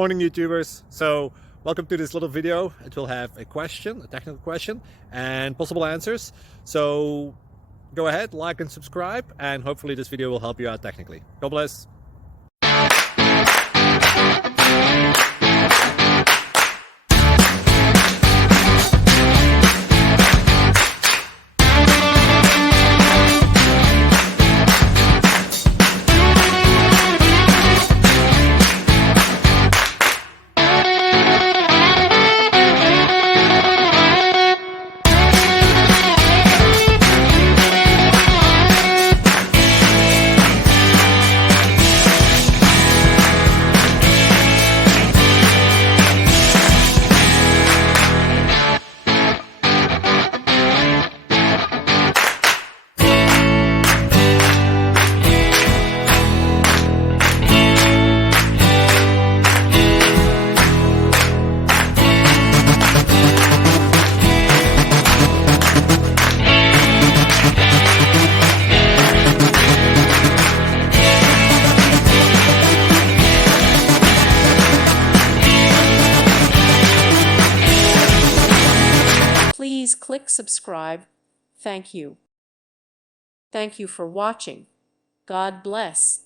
Morning YouTubers. So welcome to this little video. It will have a question, a technical question, and possible answers. So go ahead, like and subscribe, and hopefully this video will help you out technically. God bless. Please click subscribe. Thank you. Thank you for watching. God bless.